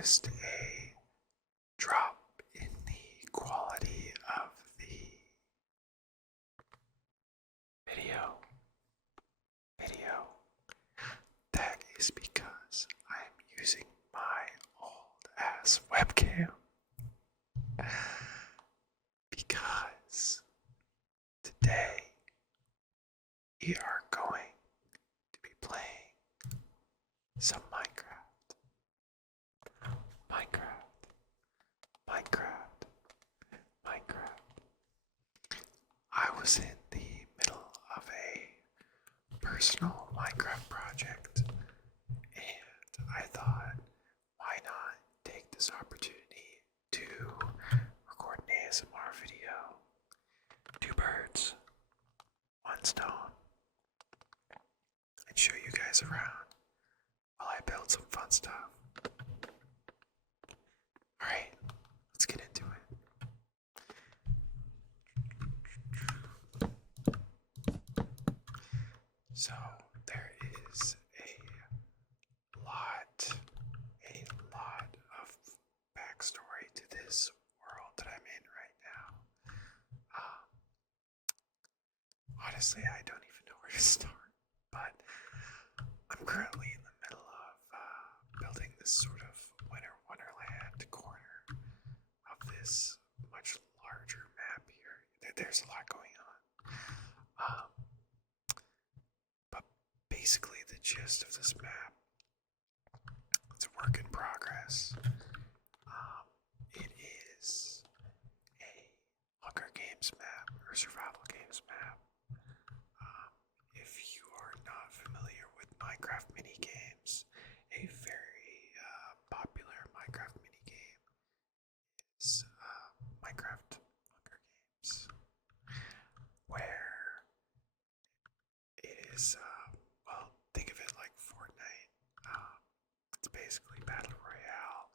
noticed a drop in the quality of the video, that is because I'm using my old ass webcam. Because today we are going to be playing some Minecraft. I was in the middle of a personal Minecraft project, and I thought, why not take this opportunity to record an ASMR video? Two birds, one stone, and show you guys around while I build some fun stuff. Alright, let's get into it. So there is a lot of backstory to this world that I'm in right now. Honestly, I don't even know where to start, but I'm currently in the middle of building this sort of wonderland corner of this much larger map here. There's a lot going on. But basically the gist of this map, it's a work in progress. It is a Hunger Games map or survival games map. If you are not familiar with Minecraft minigames, a very popular Minecraft minigame is Minecraft Hunger Games, where it is, well, think of it like Fortnite. It's basically Battle Royale.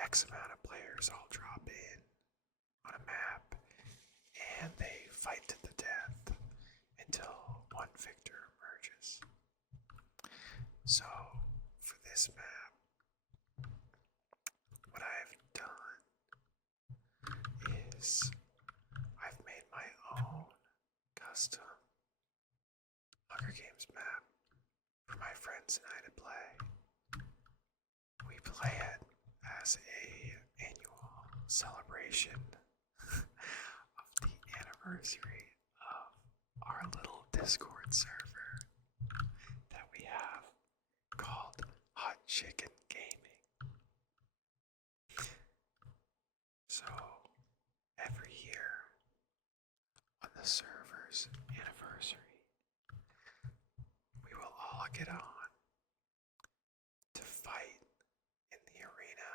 X amount of players all drop in on a map, and they fight to the death until one victor emerges. So, for this map, what I've done is I've made my own custom Hunger Games map for my friends and I to play. We play it as a annual celebration of the anniversary of our little Discord server that we have called Hot Chicken Gaming. So every year on the server's anniversary, we will all get on to fight in the arena,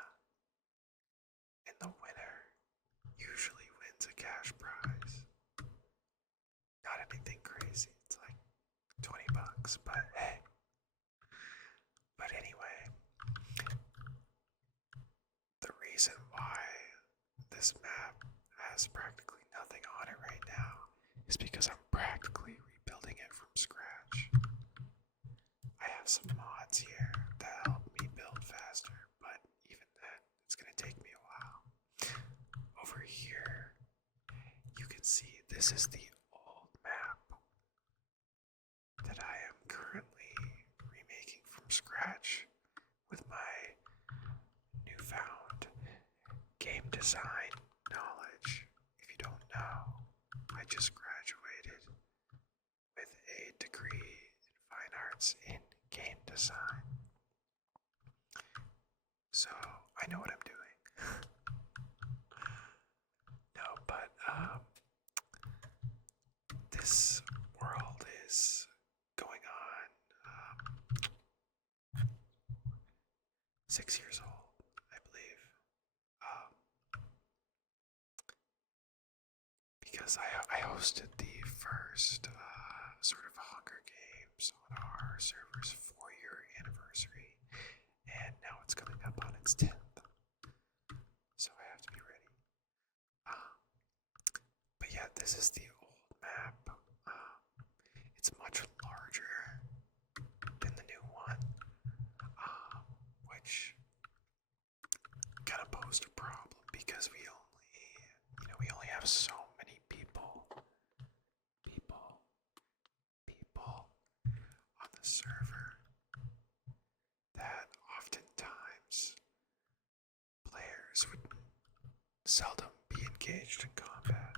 and the winner usually wins a cash prize. Not anything crazy, it's like $20, but hey. But anyway, the reason why this map has practically nothing on it right now is because I'm practically rebuilding it from scratch. I have some mods here that help me build faster, but even then, it's going to take me a while. Over here, you can see this is the old map that I am currently remaking from scratch with my newfound game design knowledge. If you don't know, I just graduated with a degree in fine arts in game design. So I know what I'm doing. No, but this world is going on 6 years old, I believe. Because I hosted the first sort of Hunger Games on our server's 4-year anniversary, and now it's coming up on its 10th. So I have to be ready. But yeah, this is the old map. It's much larger than the new one, which a server that oftentimes players would seldom be engaged in combat.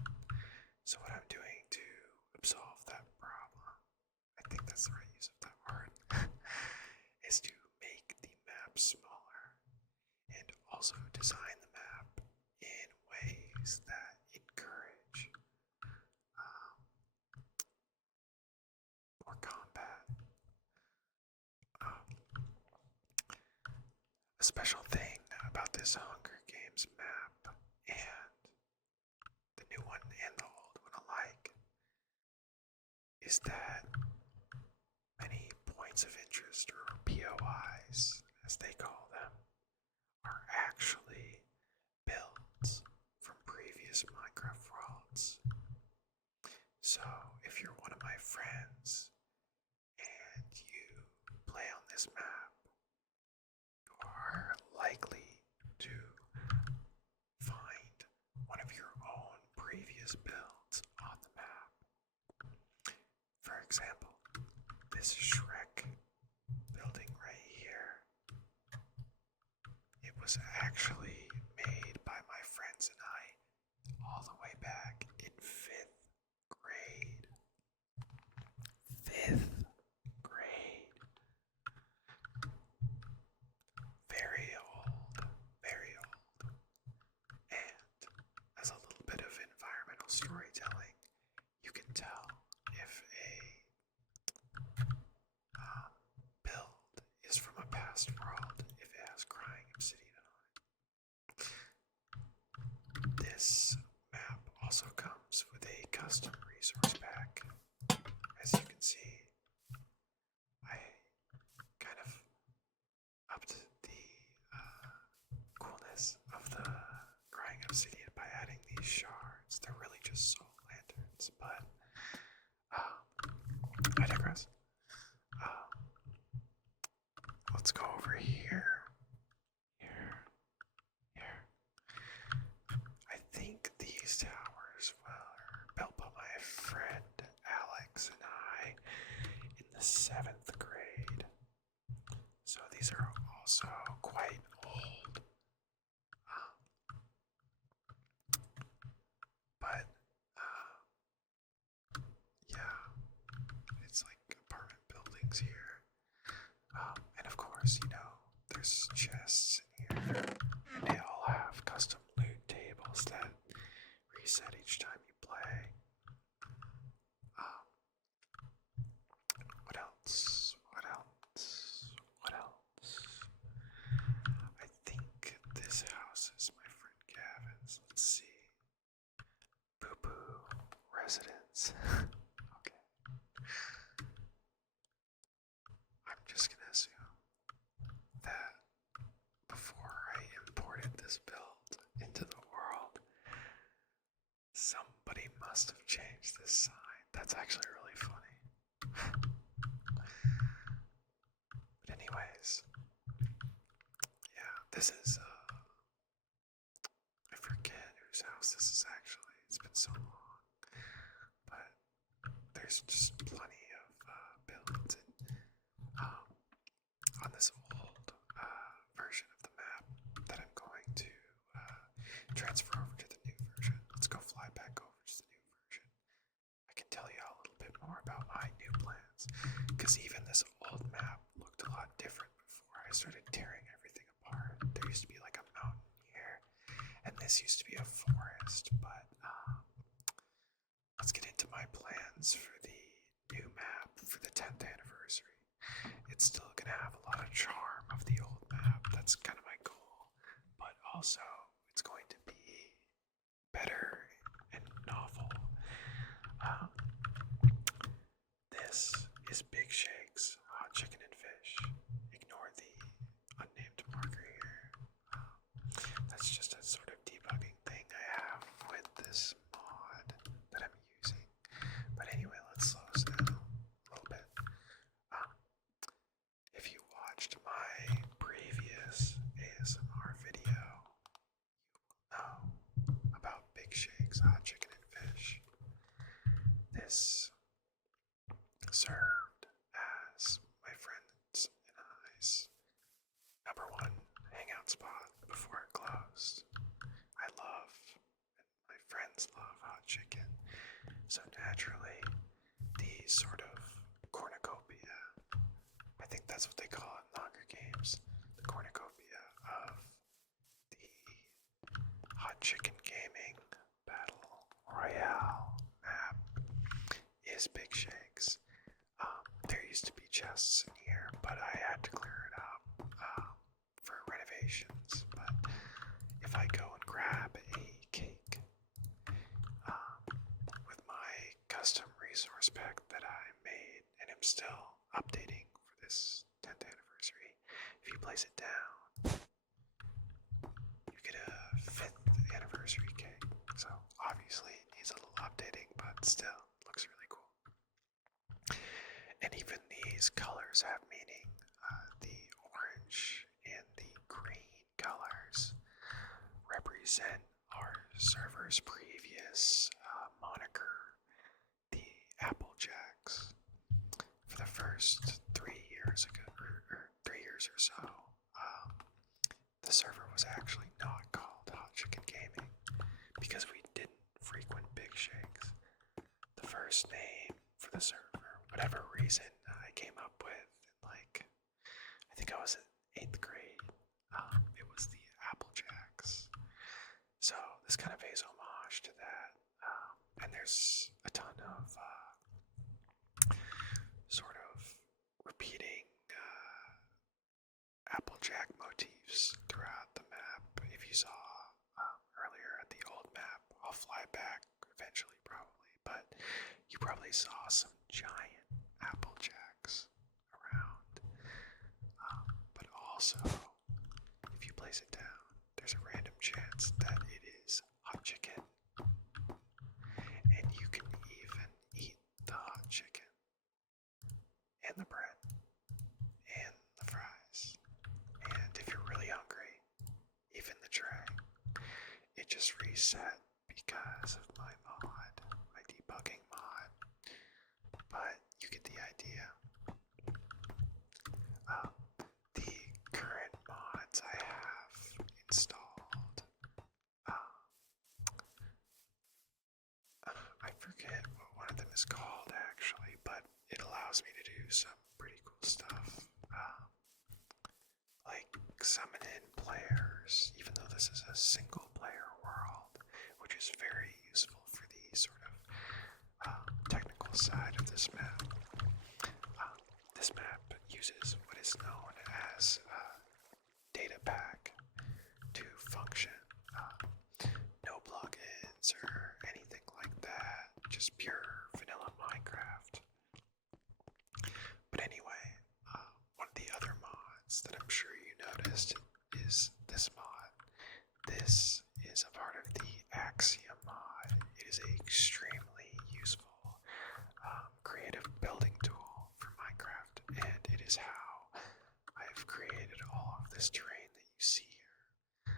So what I'm doing to absolve that problem, I think that's the right use of that word, is to make the map smaller and also design the map in ways that encourage more combat. A special thing about this Hunger Games map and the new one and the old one alike is that many points of interest, or POIs as they call them, are actually builds from previous Minecraft worlds. So if you're one of my friends and you play on this map, you are likely to find one of your own previous builds on the map. For example, this Shrek building right here, it was actually made by my friends and I all the way back in 5th grade. 5th grade. Very old, very old. And as a little bit of environmental storytelling, you can tell if a build is from a past world if it has crying obsidian on it. This map also comes with a custom resource pack. As you can see, I kind of upped the coolness of the crying obsidian by adding these shards. They're really just soul lanterns, but I digress. Let's go over here. Here. I think these towers were built by my friend Alex and I in the 7th grade. So these are also quite old. But yeah, it's like apartment buildings here. And of course, there's chests in here, and they all have custom loot tables that reset each time you play. What else? I think this house is my friend Gavin's. Let's see. Boo Boo Residence. Okay. I'm just gonna assume that before I imported this build into the world, somebody must have changed this sign. That's actually really funny. But anyways, yeah, this is I forget whose house this is actually. It's been so long. But there's just plenty of builds on this old version of the map that I'm going to transfer over to the new version. Let's go fly back over to the new version. I can tell you a little bit more about my new plans, because even this old map looked a lot different before I started tearing everything apart. There used to be like a mountain here, and this used to be a forest, but let's get into my plans for the new map for the 10th anniversary. It's still going to have a lot of charm of the old map. That's kind of my goal. But also, it's going to be better and novel. This is Big Shake's Hot Chicken and Fish. Ignore the unnamed marker here. That's just a sort of debugging thing I have with this mod that I'm using. But anyway, let's slow this down a little bit. hotspot before it closed. I love, and my friends love hot chicken. So naturally, the sort of cornucopia, I think that's what they call it in Hunger Games, the cornucopia of the hot chicken gaming battle royale map is Big Shakes. There used to be chests in here, but I had to clear it up for renovations. But if I go and grab a cake with my custom resource pack that I made and am still updating for this 10th anniversary, if you place it down, you get a 5th anniversary cake. So obviously it needs a little updating, but still looks really cool. And even these colors have meaning. The orange and the green colors represent our server's previous moniker, the Applejacks. For the first 3 years ago, or 3 years or so, the server was actually not called Hot Chicken Gaming because we didn't frequent Big Shakes. The first name for the server, whatever reason I came up with, like, I think I was in 8th grade, it was the Applejacks. So this kind of pays homage to that, and there's a ton of sort of repeating Applejack motifs throughout the map. If you saw earlier at the old map, I'll fly back eventually probably, but you probably saw some giant Applejacks around. But also, if you place it down, there's a random chance that it is hot chicken. And you can even eat the hot chicken, and the bread, and the fries. And if you're really hungry, even the tray. It just reset because of my mod, my debugging mod. But you get the idea. The current mods I have installed, I forget what one of them is called actually, but it allows me to do some pretty cool stuff. Like summon in players, even though this is a single player world, which is very useful for the sort of technical side of this map. This map uses what is known as data pack to function. No plugins or anything like that, just pure vanilla Minecraft. But anyway, one of the other mods that I'm sure you noticed is this mod. This is a part of the Axiom mod. It is an extremely useful creative building tool for Minecraft, and it is how I've created all of this terrain that you see here.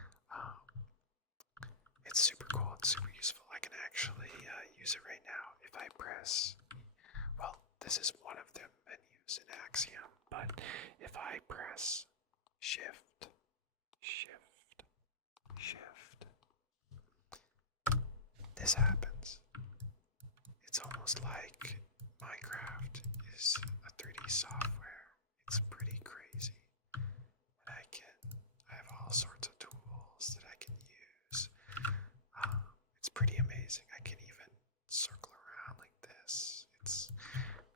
It's super cool, it's super useful. I can actually use it right now if I press, well, this is one of the menus in Axiom, but if I press Shift, Shift, Shift, this happens. It's almost like Minecraft is a 3D software. It's pretty crazy. And I have all sorts of tools that I can use. It's pretty amazing. I can even circle around like this. It's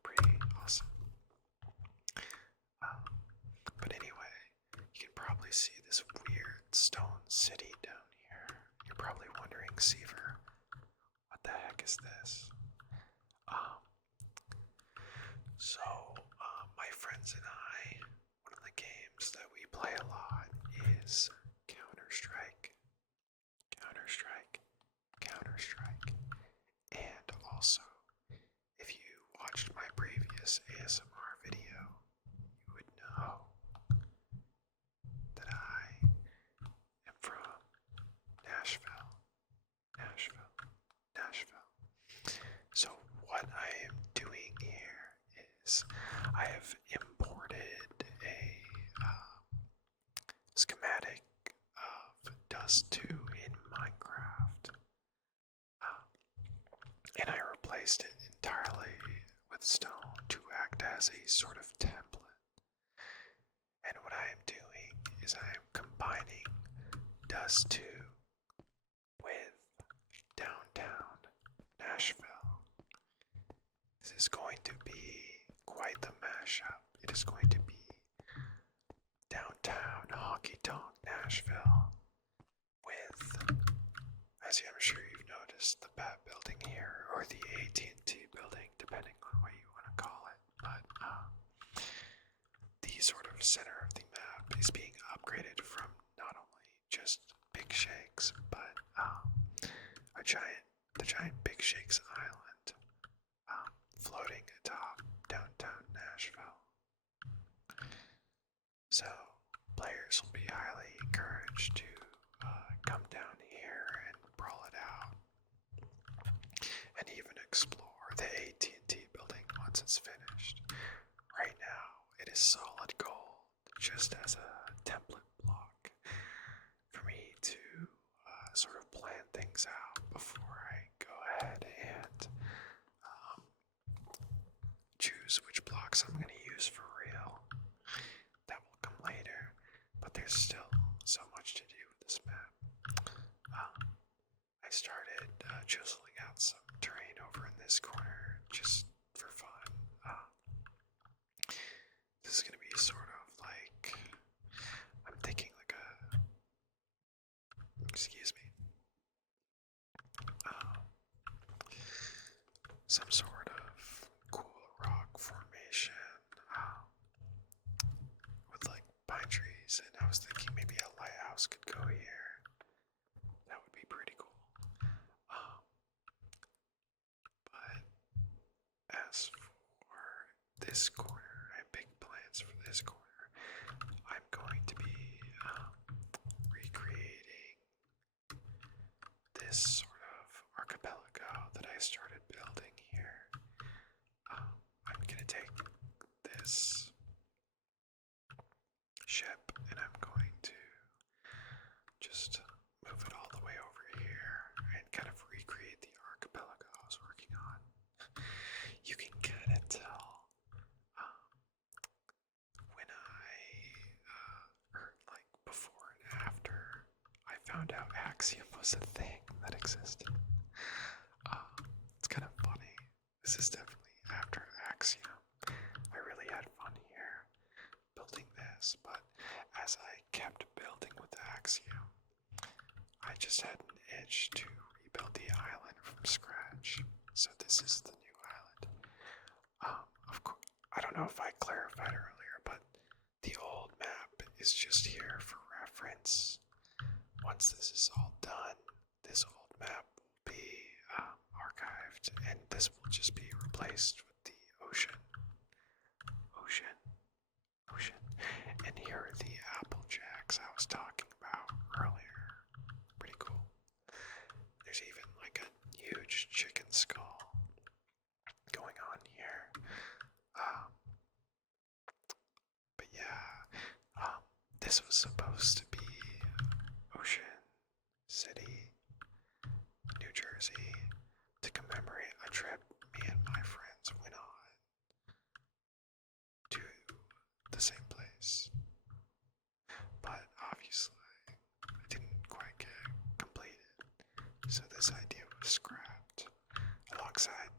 pretty awesome. But anyway, you can probably see this weird stone city down here. You're probably wondering, Seaver, what the heck is this? My friends and I, one of the games that we play a lot is Counter-Strike, Counter-Strike, Counter-Strike. And also, if you watched my previous ASMR video, you would know that I am from Nashville, Nashville, Nashville. So what I am doing here is I have imported a schematic as a sort of template. And what I am doing is I am combining Dust 2 with downtown Nashville. This is going to be quite the mashup. It is going to be downtown honky-tonk Nashville with, as I'm sure you've noticed, the Bat Building here, or the AT&T Building, depending on what you want to call it. But the sort of center of the map is being upgraded from not only just Big Shakes, but the giant Big Shakes Island floating atop downtown Nashville. So players will be highly encouraged to come down here and brawl it out, and even explore the AT&T Building once it's finished. Right now, it is solid gold, just as a template block for me to sort of plan things out before I go ahead and choose which blocks I'm going to use for real. That will come later, but there's still so much to do with this map. I started chiseling out some terrain over in this corner just for fun. This is going to be sort of like, I'm thinking like excuse me, some sort of cool rock formation with like pine trees, and I was thinking maybe a lighthouse could go here. That would be pretty cool. But as for this corner, I have big plans for this corner. I'm going to be recreating this sort of archipelago that I started building here. I'm going to take this ship and I'm going to just move it all the way over here and kind of recreate the archipelago I was working on. You can kind of tell when or like before and after I found out Axiom was a thing that existed. It's kind of funny. This is definitely after Axiom. I really had fun here building this, but as I kept building with Axiom, I just had an itch to rebuild the island from scratch. So this is the new island. Of course, I don't know if I clarified earlier, but the old map is just here for reference. Once this is all done, this old map will be archived, and this will just be replaced with the ocean. And here are the apple jacks I was talking about earlier. Pretty cool. There's even like a huge chicken skull going on here. But yeah, this was supposed to be Ocean City, New Jersey, to commemorate a trip me and my friends went on to the same place. But obviously, I didn't quite get completed, so this idea was scrapped alongside,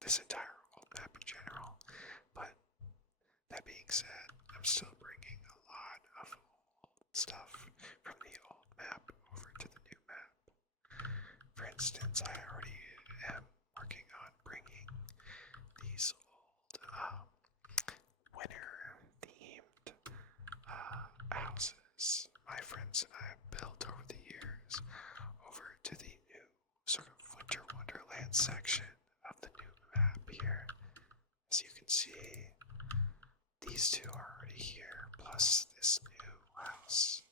this entire old map in general. But that being said, I'm still bringing a lot of old stuff from the old map over to the new map. For instance, I already am working on bringing these old winter-themed houses my friends and I have built over the years over to the new sort of winter wonderland section of the new map here. As you can see, these two are already here, plus this new house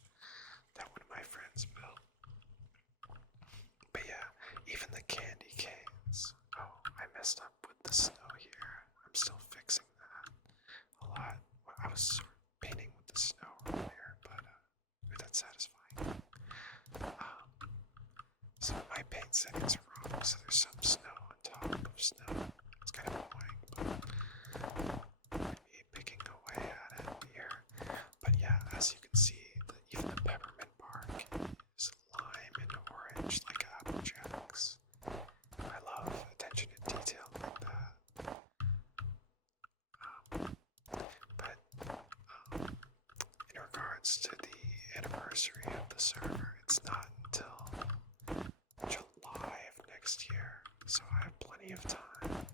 that one of my friends built. But yeah, even the candy canes. Oh, I messed up with the snow here. I'm still fixing that a lot. I was sort of painting with the snow earlier, but that's satisfying. So my paint settings are wrong, so there's some snow on top of snow. It's kind of annoying, but close to the anniversary of the server. It's not until July of next year, so I have plenty of time.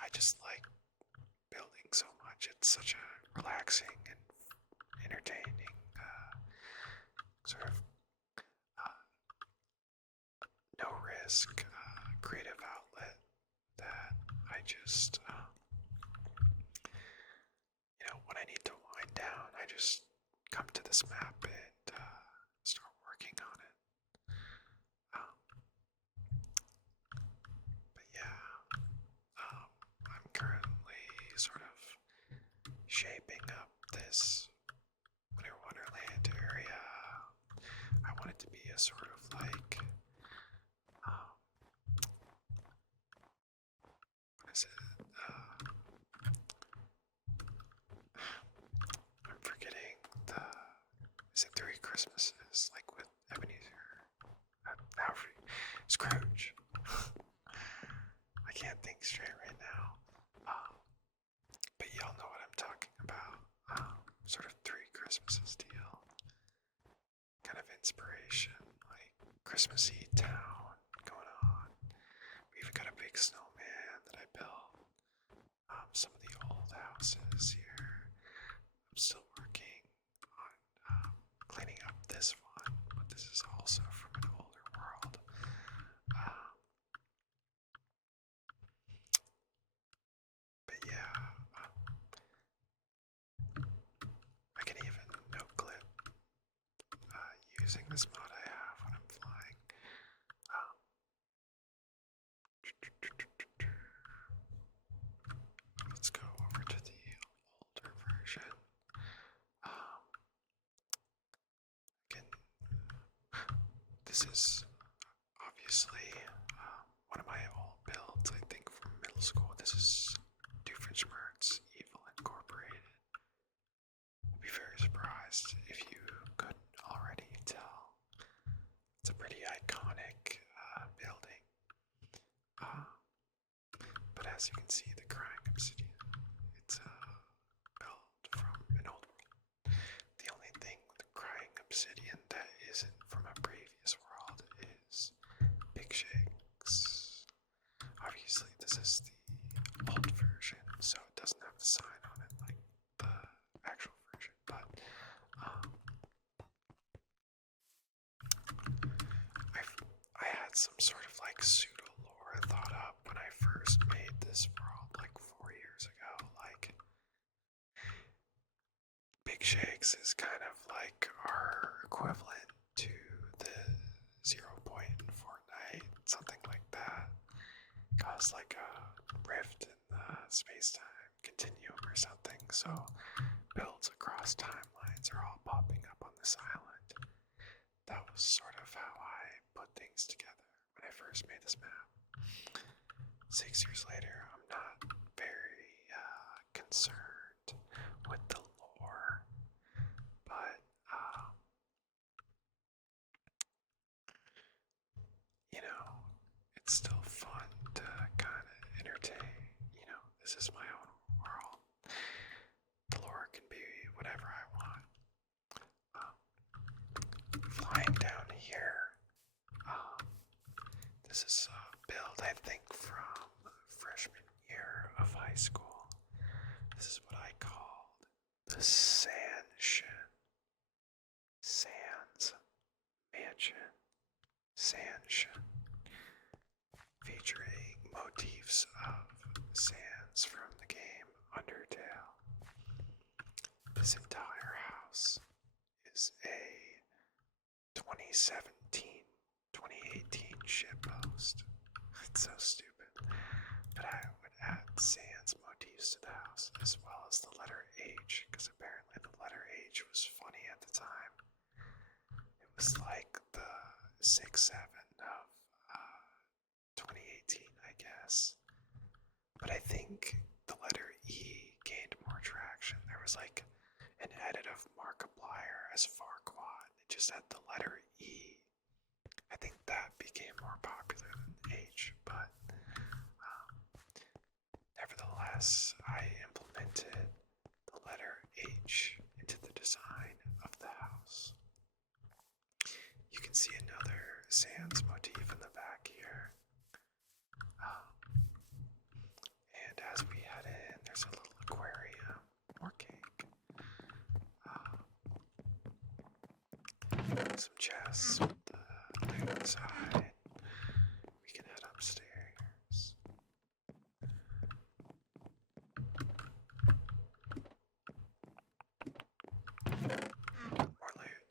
I just like building so much. It's such a relaxing and entertaining sort of no risk creative outlet that I just, when I need to wind down, I just come to this map and start working on it. But yeah, I'm currently sort of shaping up this Wonderland area. I want it to be a sort of like, what is it? I'm forgetting is it Three Christmases? Like with Ebenezer? Scrooge. I can't think straight right now. But y'all know what I'm talking about. Sort of Three Christmases deal. Kind of inspiration, like Christmassy town going on. We even got a big snowman that I built. Some of the old houses here. I'm still working on cleaning up this one, but this is also from an older world. But yeah, I can even no clip using this mod I have when I'm flying. Let's go over to the older version. This is obviously one of my old builds, I think, from middle school. This is Doofenshmirtz Evil Incorporated. I'd be very surprised if you couldn't already tell. It's a pretty iconic building. But as you can see, the crying obsidian, it's built from an old world. The only thing with the crying obsidian that isn't from a previous world is Big Shakes. Obviously, this is the old version, so it doesn't have the sign on it like the actual version, but I had some sort of like pseudo lore thought up when I first made this world like 4 years ago. Like, Big Shakes is kind of like our equivalent to the 0 point in Fortnite, something like that. Caused like a rift in the space-time continuum or something, so builds across timelines are all popping up on this island. That was sort of how I put things together when I first made this map. 6 years later, I'm not very concerned with the lore, but it's still fun to kind of entertain. This is my own world. The lore can be whatever I want. Flying down here, this is a build I think from freshman year of high school. This is what I called the Sands Mansion. Sandshin. Featuring motifs of sands from the game Undertale. This entire house is a 2017-2018 shitpost. It's so stupid. But I would add sans motifs to the house, as well as the letter H, because apparently the letter H was funny at the time. It was like the 6-7 of 2018, I guess. But I think the letter E gained more traction. There was like an edit of Markiplier as Farquaad. It just had the letter E. I think that became more popular than H, but nevertheless, I implemented the letter H can see another sands motif in the back here. And as we head in, there's a little aquarium. More cake. Some chests with the loot inside. We can head upstairs. More loot.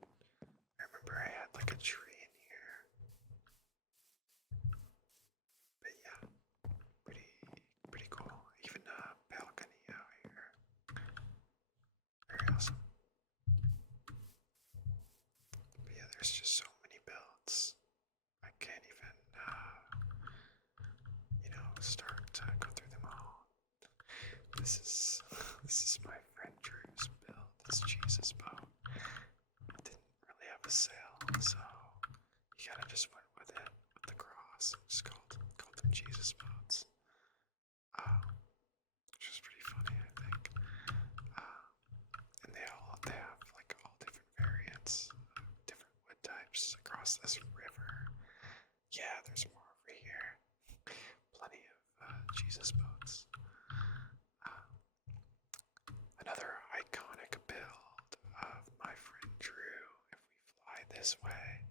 I remember I had like a tree in here. But yeah, pretty cool. Even a balcony out here. Very awesome. But yeah, there's just so many builds. I can't even, start to go through them all. This is my friend Drew's build. This Jesus boat. It didn't really have a sail, so he kind of just went with it with the cross. Just called them Jesus boats. Which is pretty funny, I think. And they have like all different variants, different wood types across this river. Yeah, there's more over here. Plenty of Jesus boats. Another iconic build of my friend Drew, if we fly this way,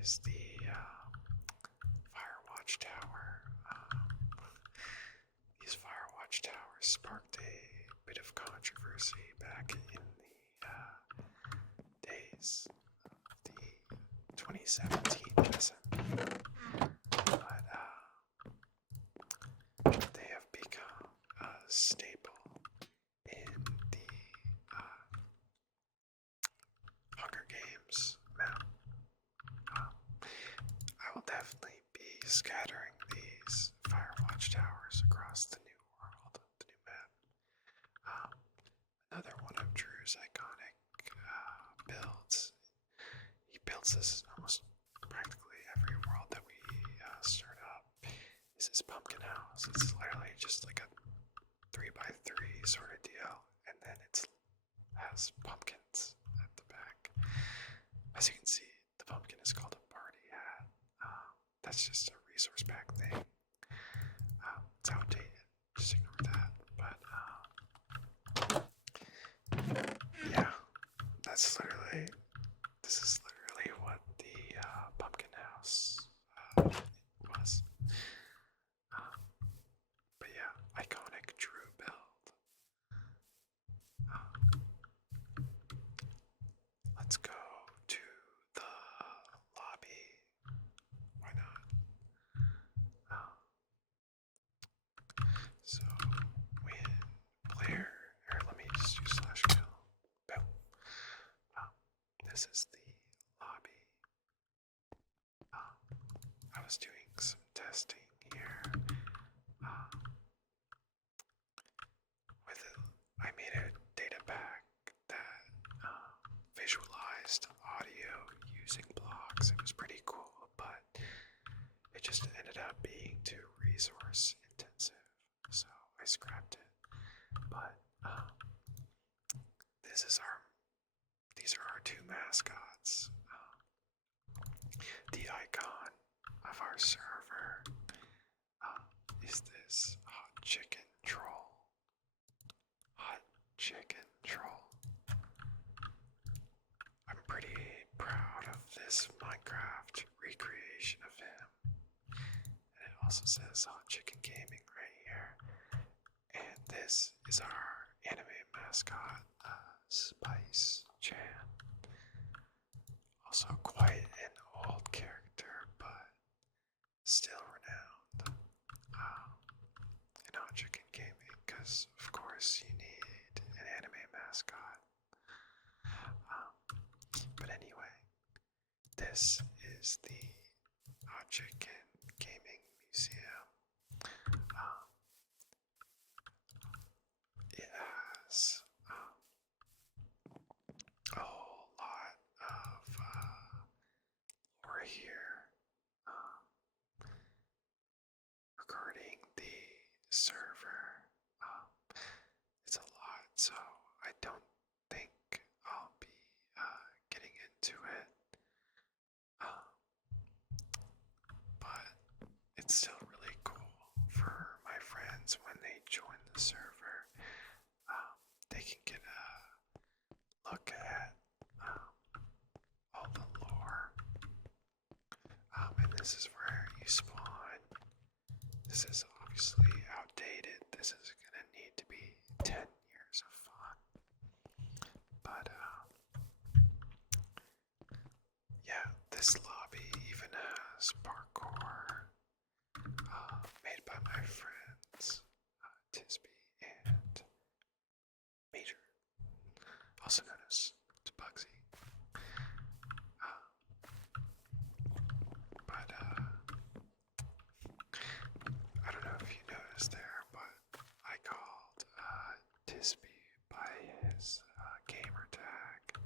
is the Firewatch Tower. These Firewatch Towers sparked a bit of controversy back in the days of the 2017 descent. But they have become a staple in the Hunger Games map. I will definitely be scattering these Firewatch Towers across the new world, the new map. Another one of Drew's iconic builds. He builds this almost practically every world that we start up. Is his pumpkin house. It's literally just like a 3x3 sort of deal, and then it has pumpkins at the back. As you can see, the pumpkin is called a party hat. That's just a resource pack thing. It's outdated. Just ignore that. But yeah, this is literally what the pumpkin house was. But yeah, iconic Drew build. Let's go to the lobby. Why not? So when player, or let me just use /kill. Boom. This is the lobby. I was doing some testing here. With it, I made a data pack that visualized audio using blocks. It was pretty cool, but it just ended up being too resource intensive, so I scrapped it. But these are our two mascots. The icon of our server is this hot chicken troll. Hot chicken troll. I'm pretty proud of this Minecraft recreation of him. And it also says Hot Chicken Gaming right here. And this is our anime mascot, Spice Chan. Also quite an old character, but still renowned in Hot Chicken Gaming, because of course you need an anime mascot. But anyway, this is the Hot Chicken Gaming Museum. It has a whole lot of lore here regarding the server. It's a lot, so I don't think I'll be getting into it This is obviously outdated. This is gonna need to be 10 years of fun. But, yeah, this lobby even has parkour made by my friends Tisby and Major, also known as Bugsy. But I don't know if you noticed there, but I called Tisby by his gamer tag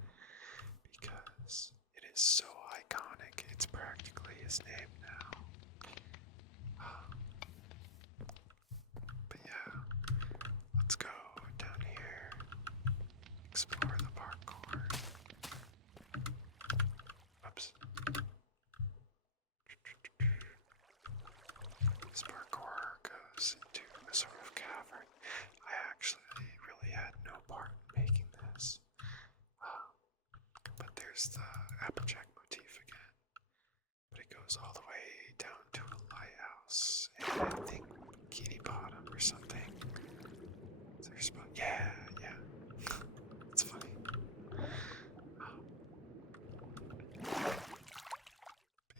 because it is so iconic. It's practically his name now. But yeah, let's go down here, explore the parkour. Oops. This parkour goes into a sort of cavern. I actually really had no part in making this. But there's the Applejack motif again. But it goes all the way down to a lighthouse. And I think Bikini Bottom or something. There's yeah. It's funny. But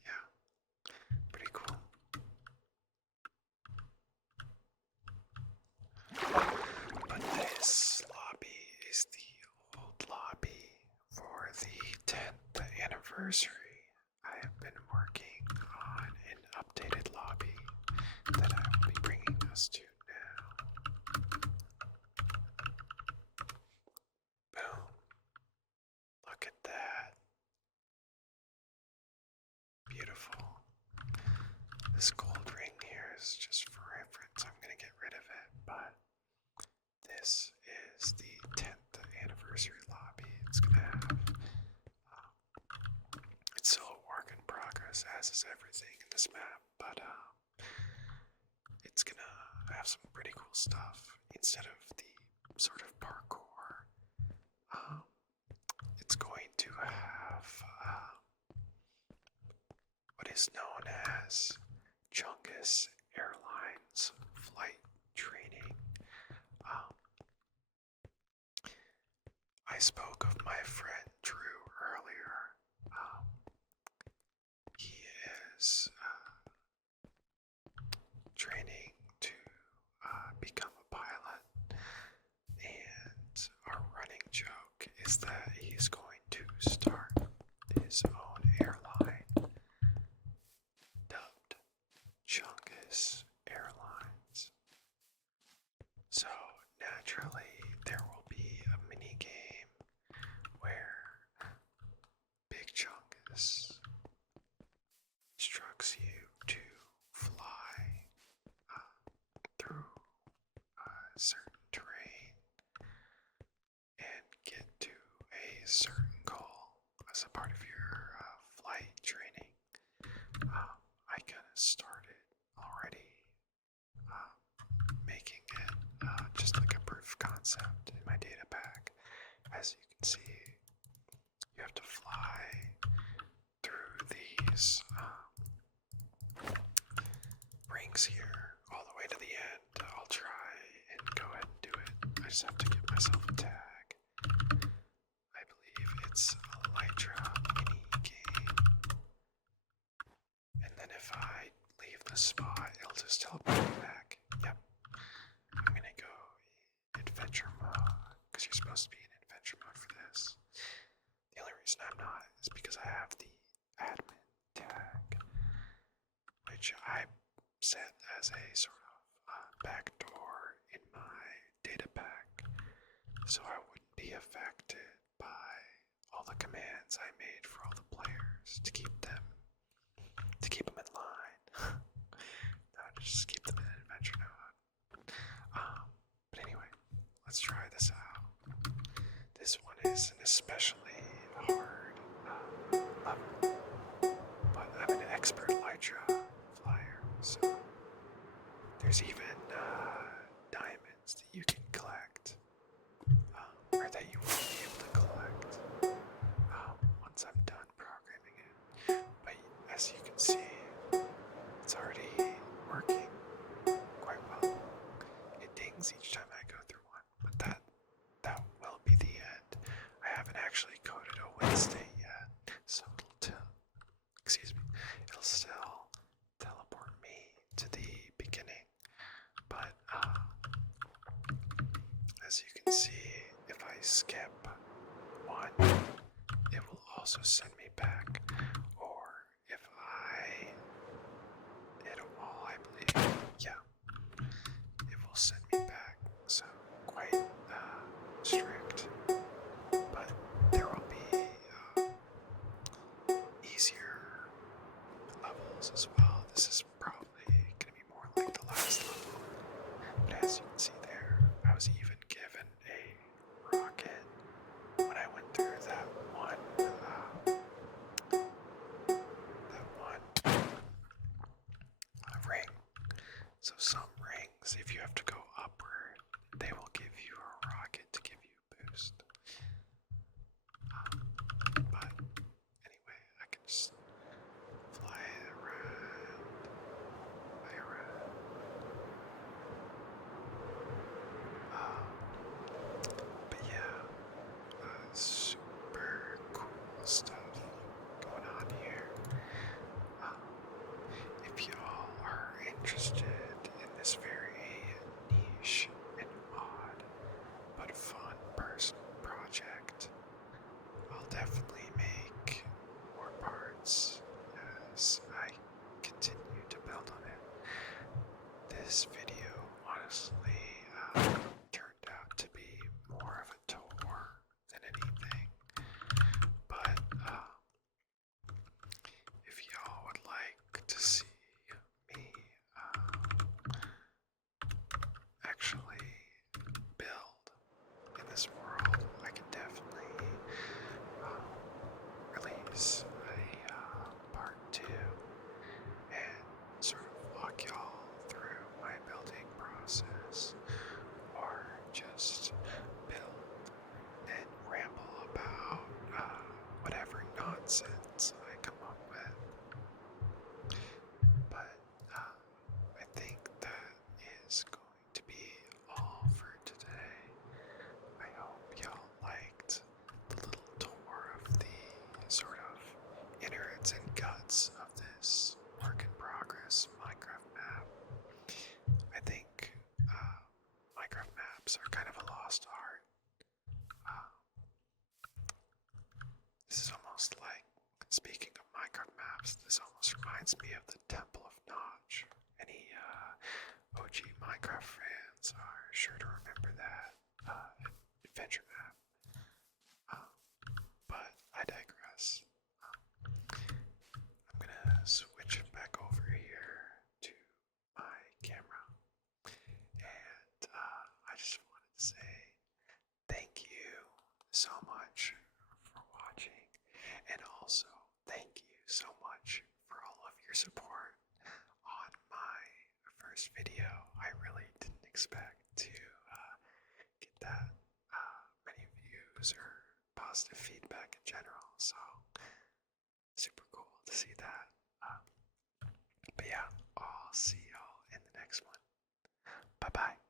yeah, pretty cool. But this lobby is the old lobby for the 10th anniversary. I have been working on an updated lobby that I will be bringing us to now. Boom. Look at that. Beautiful. This gold ring here is just for reference. I'm going to get rid of it, but this is the 10th anniversary lobby. It's going to have, it's still a work in progress, as is everything in this map, but it's going to have some pretty cool stuff. Instead of the sort of parkour, it's going to have what is known as Chungus Airlines flight training. I spoke of my friend Drew earlier. He is training to become a pilot, and our running joke is that he's going to start his own airline dubbed Chungus Airlines. So naturally there will be a mini game where Big Chungus instructs you to fly through certain terrain and get to a certain goal as a part of your flight training. I kind of started already making it just like a proof concept in my data pack. As you can see, you have to fly through these rings here all the way to the end. I'll try and go ahead and do it. I just have to give myself a tag. I believe it's Elytra mini game. And then if I leave the spot, it'll just teleport me back. Yep. I'm gonna go adventure mode, because you're supposed to be in adventure mode for this. The only reason I'm not is because I have the admin tag, which I set as a sort of backdoor in my data pack, so I wouldn't be affected by all the commands I made for all the players to keep them in line. No, just keep them in adventure mode. But anyway, let's try this out. This one is an especially hard level, but I'm an expert Elytra flyer, so there's even diamonds that you can collect, or that you will be able to collect once I'm done programming it. But as you can see, it's already working. as you can see, if I skip one, it will also send me back. Or if I hit a wall, I believe, yeah, it will send me back. So quite strict, but there will be easier levels as well. This is probably going to be more like the last level. But as you can see there, I was even given a rocket when I went through that one ring. So some rings, if you have to go upward, they will give you a rocket to give you a boost. But anyway, I can just fly around, fly around. But yeah, super cool stuff going on here. If y'all are interested in this very niche and odd but fun personal project, I'll definitely make more parts as I continue to build on it. This video honestly turned out to be more of a tour than anything, but if y'all would like to see me actually build in this world, I can definitely release a part 2 and sort of walk y'all through my building process, or just build and ramble about whatever nonsense I come up with. But I think that is going to be all for today. I hope y'all liked the little tour of the sort of innards and guts of this work in progress Minecraft map. I think Minecraft maps are kind of a lost art. This is almost like, speaking of Minecraft maps, this almost reminds me of the Temple of Notch. Any OG Minecraft fans are sure to remember that adventure map. But I digress. I'm gonna switch back over here to my camera, and I just wanted to say thank you so much for watching, and also thank you so much for all of your support on my first video. I really didn't expect to get that many views or positive feedback in general, so super cool to see that. But yeah, I'll see y'all in the next one. Bye bye.